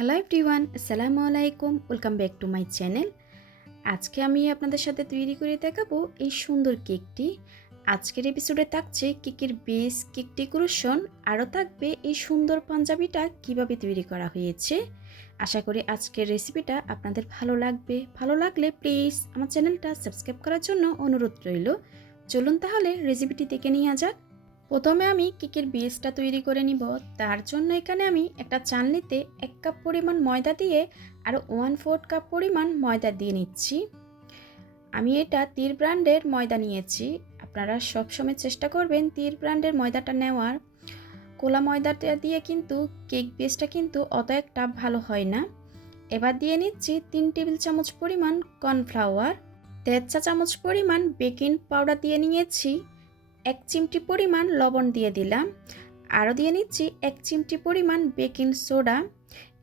Hello everyone আসসালামু আলাইকুম welcome back to my channel আজকে আমি আপনাদের সাথে তৈরি করে দেখাবো এই সুন্দর কেকটি। আজকের এপিসোডে থাকছে কেকের বেস কেক ডেকোরেশন আরও থাকবে এই সুন্দর পাঞ্জাবিটা কীভাবে তৈরি করা হয়েছে। আশা করি আজকের রেসিপিটা আপনাদের ভালো লাগবে। ভালো লাগলে প্লিজ আমার চ্যানেলটা সাবস্ক্রাইব করার জন্য অনুরোধ রইল। চলুন তাহলে রেসিপিটি দেখে নিয়ে যাক। প্রথমে আমি কেকের বেসটা তৈরি করে নিব। তার জন্য এখানে আমি একটা চালনিতে এক কাপ পরিমাণ ময়দা দিয়ে আর ওয়ান ফোর্থ কাপ পরিমাণ ময়দা দিয়ে নিচ্ছি। আমি এটা তীর ব্র্যান্ডের ময়দা নিয়েছি। আপনারা সবসময় চেষ্টা করবেন তীর ব্র্যান্ডের ময়দাটা নেওয়ার। কোলা ময়দাটা দিয়ে কিন্তু কেক বেসটা কিন্তু অত একটা ভালো হয় না। এবার দিয়ে নিচ্ছি তিন টেবিল চামচ পরিমাণ কর্নফ্লাওয়ার। দেড় চা চামচ পরিমাণ বেকিং পাউডার দিয়ে নিয়েছি। এক চিমটি পরিমাণ লবণ দিয়ে দিলাম। আরও দিয়ে নিচ্ছি এক চিমটি পরিমাণ বেকিং সোডা।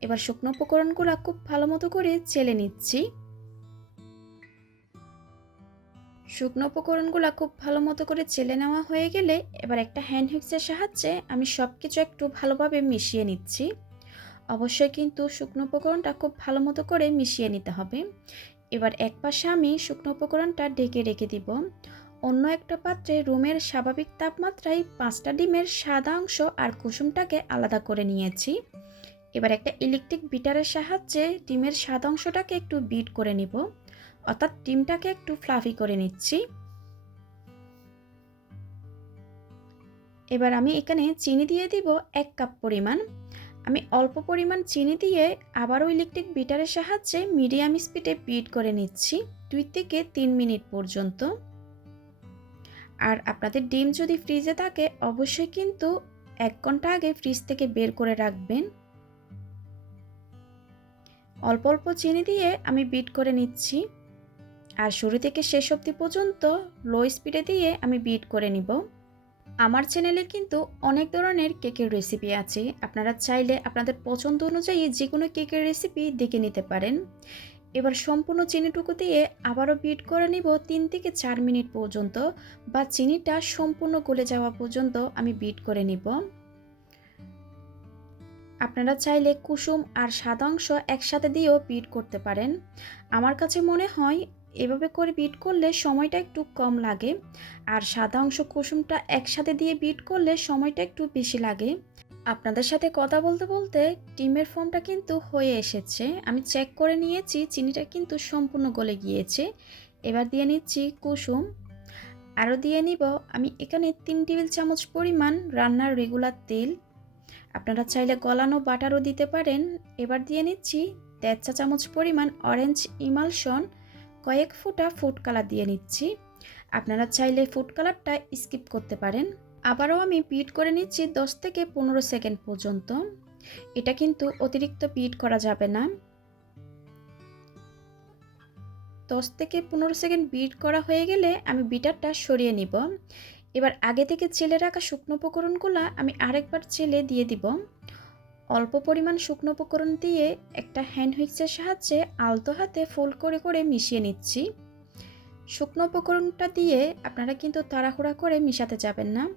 এবার শুকনো উপকরণগুলো খুব ভালো মতো করে চেলে নিচ্ছি। শুকনো উপকরণগুলো খুব ভালো মতো করে চেলে নেওয়া হয়ে গেলে এবার একটা হ্যান্ড হুইক্সের সাহায্যে আমি সব কিছু একটু ভালোভাবে মিশিয়ে নিচ্ছি। অবশ্যই কিন্তু শুকনো উপকরণটা খুব ভালো মতো করে মিশিয়ে নিতে হবে। এবার এক পাশে আমি শুকনো উপকরণটা ঢেকে রেখে দিব। অন্য একটা পাত্রে রুমের স্বাভাবিক তাপমাত্রায় পাঁচটা ডিমের সাদা অংশ আর কুসুমটাকে আলাদা করে নিয়েছি। এবার একটা ইলেকট্রিক বিটারের সাহায্যে ডিমের সাদা অংশটাকে একটু বিট করে নিব। অর্থাৎ ডিমটাকে একটু ফ্লাফি করে নিচ্ছি। এবার আমি এখানে চিনি দিয়ে দিব এক কাপ পরিমাণ। আমি অল্প পরিমাণ চিনি দিয়ে আবারও ইলেকট্রিক বিটারের সাহায্যে মিডিয়াম স্পিডে বিট করে নিচ্ছি দুই থেকে তিন মিনিট পর্যন্ত। আর আপনাদের ডিম যদি ফ্রিজে থাকে, অবশ্যই কিন্তু এক ঘণ্টা আগে ফ্রিজ থেকে বের করে রাখবেন। অল্প অল্প চিনি দিয়ে আমি বিট করে নিচ্ছি। আর শুরু থেকে শেষ অবধি পর্যন্ত লো স্পিডে দিয়ে আমি বিট করে নিব। আমার চ্যানেলে কিন্তু অনেক ধরনের কেকের রেসিপি আছে। আপনারা চাইলে আপনাদের পছন্দ অনুযায়ী যে কোনো কেকের রেসিপি দেখে নিতে পারেন। এবার সম্পূর্ণ চিনিটুকু দিয়ে আবারও বিট করে নিব তিন থেকে চার মিনিট পর্যন্ত বা চিনিটা সম্পূর্ণ গলে যাওয়া পর্যন্ত আমি বিট করে নিব। আপনারা চাইলে কুসুম আর সাদা অংশ একসাথে দিয়েও বিট করতে পারেন। আমার কাছে মনে হয় এভাবে করে বিট করলে সময়টা একটু কম লাগে, আর সাদা অংশ কুসুমটা একসাথে দিয়ে বিট করলে সময়টা একটু বেশি লাগে। আপনাদের সাথে কথা বলতে বলতে ডিমের ফর্মটা কিন্তু হয়ে এসেছে। আমি চেক করে নিয়েছি, চিনিটা কিন্তু সম্পূর্ণ গলে গিয়েছে। এবার দিয়ে নিচ্ছি কুসুম। আরও দিয়ে নিব, আমি এখানে তিন টেবিল চামচ পরিমাণ রান্নার রেগুলার তেল। আপনারা চাইলে গলানো বাটারও দিতে পারেন। এবার দিয়ে নিচ্ছি দেড় চা চামচ পরিমাণ অরেঞ্জ ইমালশন কয়েক ফুটা ফুড কালার দিয়ে নিচ্ছি। আপনারা চাইলে ফুড কালারটা স্কিপ করতে পারেন। আবারও আমি বিট করে নিচ্ছি দশ থেকে পনেরো সেকেন্ড পর্যন্ত। এটা কিন্তু অতিরিক্ত বিট করা যাবে না। দশ থেকে পনেরো সেকেন্ড বিট করা হয়ে গেলে আমি বিটারটা সরিয়ে নিব। এবার আগে থেকে চেলে রাখা শুকনো উপকরণগুলো আমি আরেকবার চেলে দিয়ে দিব। অল্প পরিমাণ শুকনো উপকরণ দিয়ে একটা হ্যান্ড হুইক্সের সাহায্যে আলতো হাতে ফোল্ড করে করে মিশিয়ে নিচ্ছি। শুকনো উপকরণটা দিয়ে আপনারা কিন্তু তাড়াহুড়া করে মিশাতে যাবেন না।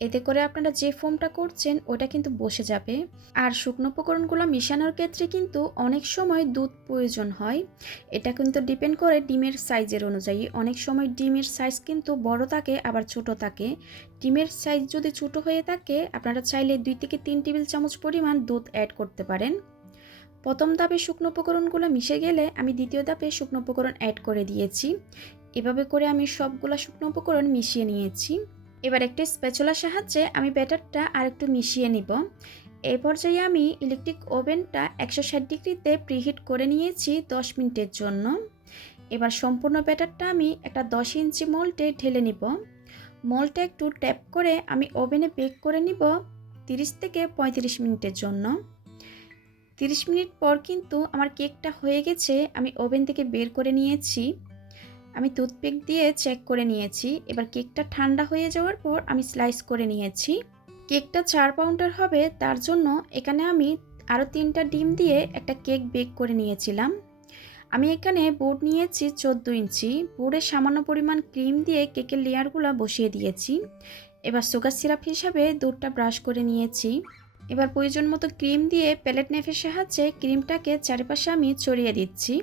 এতে করে আপনারা যে ফোমটা করছেন, ওটা কিন্তু বসে যাবে। আর শুকনো উপকরণগুলো মিশানোর ক্ষেত্রে কিন্তু অনেক সময় দুধ প্রয়োজন হয়। এটা কিন্তু ডিপেন্ড করে ডিমের সাইজের অনুযায়ী। অনেক সময় ডিমের সাইজ কিন্তু বড় থাকে, আবার ছোট থাকে। ডিমের সাইজ যদি ছোট হয়ে থাকে, আপনারা চাইলে দুই থেকে তিন টেবিল চামচ পরিমাণ দুধ অ্যাড করতে পারেন। প্রথম ধাপে শুকনো উপকরণগুলো মিশে গেলে আমি দ্বিতীয় ধাপে শুকনো উপকরণ অ্যাড করে দিয়েছি। এভাবে করে আমি সবগুলা শুকনো উপকরণ মিশিয়ে নিয়েছি। এবার একটি স্প্যাচুলার সাহায্যে আমি ব্যাটারটা আরেকটু মিশিয়ে নিব। এই পর্যায়ে আমি ইলেকট্রিক ওভেনটা একশো ষাট ডিগ্রিতে প্রিহিট করে নিয়েছি দশ মিনিটের জন্য। এবার সম্পূর্ণ ব্যাটারটা আমি একটা দশ ইঞ্চি মোল্টে ঢেলে নিব। মোলটা একটু ট্যাপ করে আমি ওভেনে বেক করে নিব তিরিশ থেকে পঁয়ত্রিশ মিনিটের জন্য। তিরিশ মিনিট পর কিন্তু আমার কেকটা হয়ে গেছে, আমি ওভেন থেকে বের করে নিয়েছি। আমি টুথপিক দিয়ে চেক করে নিয়েছি। এবার কেকটা ঠান্ডা হয়ে যাওয়ার পর আমি স্লাইস করে নিয়েছি। কেকটা চার পাউন্ডার হবে, তার জন্য এখানে আমি আরও তিনটা ডিম দিয়ে একটা কেক বেক করে নিয়েছিলাম। আমি এখানে বোর্ড নিয়েছি চোদ্দ ইঞ্চি। বোর্ডে সামান্য পরিমাণ ক্রিম দিয়ে কেকের লেয়ারগুলো বসিয়ে দিয়েছি। এবার সুগার সিরাপ হিসাবে দুধটা ব্রাশ করে নিয়েছি। এবার প্রয়োজন মতো ক্রিম দিয়ে প্যালেট নেফের সাহায্যে ক্রিমটাকে চারিপাশে আমি ছড়িয়ে দিচ্ছি।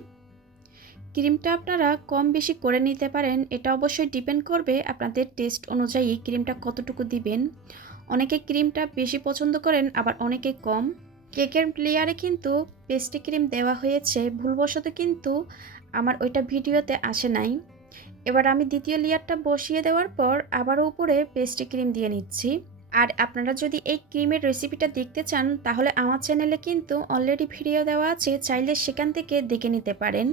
ক্রিমটা আপনারা কম বেশি করে নিতে পারেন। এটা অবশ্যই ডিপেন্ড করবে আপনাদের টেস্ট অনুযায়ী ক্রিমটা কতটুকু দিবেন। অনেকে ক্রিমটা বেশি পছন্দ করেন, আবার অনেকে কম। কেকের লেয়ারে কিন্তু পেস্ট্রি ক্রিম দেওয়া হয়েছে। ভুলবশত কিন্তু আমার ওইটা ভিডিওতে আসে নাই। এবার আমি দ্বিতীয় লেয়ারটা বসিয়ে দেওয়ার পর আবারও উপরে পেস্ট্রি ক্রিম দিয়ে নিচ্ছি। আর আপনারা যদি এই ক্রিমের রেসিপিটা দেখতে চান, তাহলে আমার চ্যানেলে কিন্তু অলরেডি ভিডিও দেওয়া আছে, চাইলে সেখান থেকে দেখে নিতে পারেন।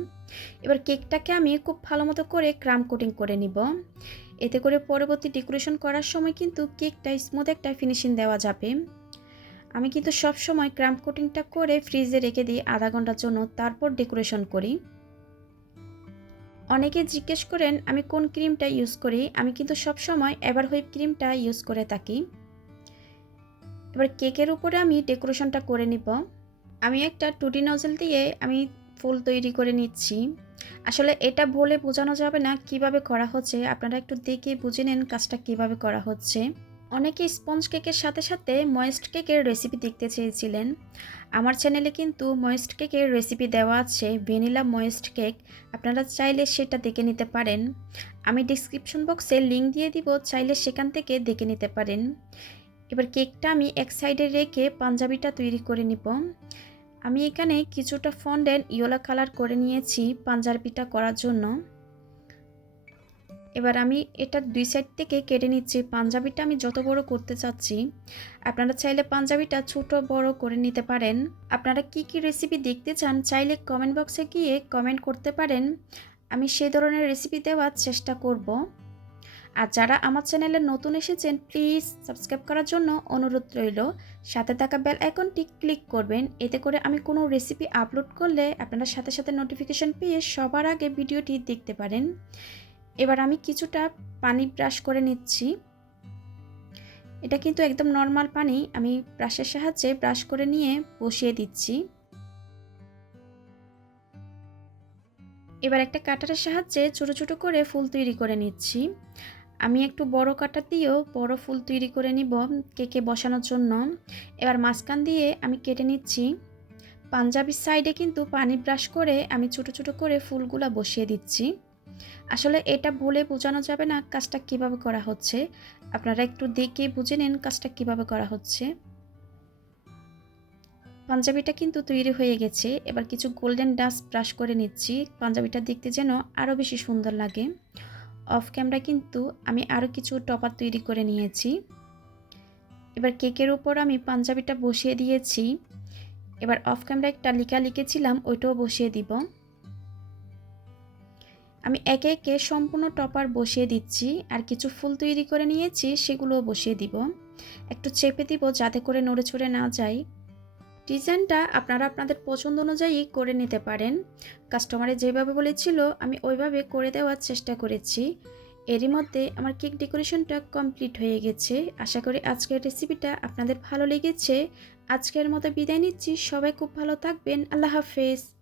এবার কেকটাকে আমি খুব ভালো মতো করে ক্রাম কোটিং করে নিব। এতে করে পরবর্তী ডেকোরেশন করার সময় কিন্তু কেকটা স্মুথ একটা ফিনিশিং দেওয়া যাবে। আমি কিন্তু সব সময় ক্রাম কোটিংটা করে ফ্রিজে রেখে দিই আধা ঘণ্টার জন্য তারপর ডেকোরেশন করি। অনেকে জিজ্ঞেস করেন, আমি কোন ক্রিমটা ইউজ করি? আমি কিন্তু সব সময় এভার হুইপ ক্রিমটা ইউজ করে থাকি। এবার কেকের উপরে আমি ডেকোরেশনটা করে নিব। আমি একটা টুটি নজল দিয়ে আমি ফুল তৈরি করে নিচ্ছি। আসলে এটা বলে বোঝানো যাবে না কীভাবে করা হচ্ছে। আপনারা একটু দেখে বুঝে নেন কাজটা কীভাবে করা হচ্ছে। অনেকে স্পঞ্জ কেকের সাথে সাথে ময়েস্ট কেকের রেসিপি দেখতে চেয়েছিলেন। আমার চ্যানেলে কিন্তু ময়েস্ট কেকের রেসিপি দেওয়া আছে, ভ্যানিলা ময়েস্ট কেক। আপনারা চাইলে সেটা দেখে নিতে পারেন। আমি ডিসক্রিপশন বক্সে লিঙ্ক দিয়ে দিব, চাইলে সেখান থেকে দেখে নিতে পারেন। এবার কেকটা আমি এক সাইডে রেখে পাঞ্জাবিটা তৈরি করে নিব। আমি এখানে কিছুটা ফন্ডেন্ট ইয়োলা কালার করে নিয়েছি পাঞ্জাবিটা করার জন্য। এবার আমি এটা দুই সাইড থেকে কেটে নিচ্ছি। পাঞ্জাবিটা আমি যত বড় করতে চাচ্ছি, আপনারা চাইলে পাঞ্জাবিটা ছোট বড় করে নিতে পারেন। আপনারা কি কি রেসিপি দেখতে চান চাইলে কমেন্ট বক্সে গিয়ে কমেন্ট করতে পারেন। আমি সেই ধরনের রেসিপি দেওয়ার চেষ্টা করব। আর যারা আমার চ্যানেলে নতুন এসেছেন, প্লিজ সাবস্ক্রাইব করার জন্য অনুরোধ রইল। সাথে থাকা বেল আইকনটি ক্লিক করবেন। এতে করে আমি কোনো রেসিপি আপলোড করলে আপনারা সাথে সাথে নোটিফিকেশন পেয়ে সবার আগে ভিডিওটি দেখতে পারেন। এবার আমি কিছুটা পানি ব্রাশ করে নিচ্ছি। এটা কিন্তু একদম নর্মাল পানি। আমি ব্রাশের সাহায্যে ব্রাশ করে নিয়ে বসিয়ে দিচ্ছি। এবার একটা কাটারের সাহায্যে ছোটো ছোটো করে ফুল তৈরি করে নিচ্ছি। আমি একটু বড় কাটা দিয়েও বড় ফুল তৈরি করে নিব কেকে বসানোর জন্য। এবার মাঝখান দিয়ে আমি কেটে নিচ্ছি। পাঞ্জাবির সাইডে কিন্তু পানি ব্রাশ করে আমি ছোটো ছোটো করে ফুলগুলা বসিয়ে দিচ্ছি। আসলে এটা বলে বোঝানো যাবে না কাজটা কীভাবে করা হচ্ছে। আপনারা একটু দেখে বুঝে নিন কাজটা কীভাবে করা হচ্ছে। পাঞ্জাবিটা কিন্তু তৈরি হয়ে গেছে। এবার কিছু গোল্ডেন ডাস্ট ব্রাশ করে নিচ্ছি। পাঞ্জাবিটা দেখতে যেন আরও বেশি সুন্দর লাগে। অফ ক্যামেরা কিন্তু আমি আরও কিছু টপার তৈরি করে নিয়েছি। এবার কেকের উপর আমি পাঞ্জাবিটা বসিয়ে দিয়েছি। এবার অফ ক্যামেরা একটা লিখা লিখেছিলাম, ওইটাও বসিয়ে দিব। আমি একে একে সম্পূর্ণ টপার বসিয়ে দিচ্ছি, আর কিছু ফুল তৈরি করে নিয়েছি, সেগুলোও বসিয়ে দিব। একটু চেপে দিব যাতে করে নড়ে চড়ে না যায়। ডিজাইনটা আপনারা আপনাদের পছন্দ অনুযায়ী করে নিতে পারেন। কাস্টমারে যেভাবে বলেছিল, আমি ওইভাবে করে দেওয়ার চেষ্টা করেছি। এরই মধ্যে আমার কেক ডেকোরেশনটা কমপ্লিট হয়ে গেছে। আশা করি আজকের রেসিপিটা আপনাদের ভালো লেগেছে। আজকের মতো বিদায় নিচ্ছি। সবাই খুব ভালো থাকবেন। আল্লাহ হাফেজ।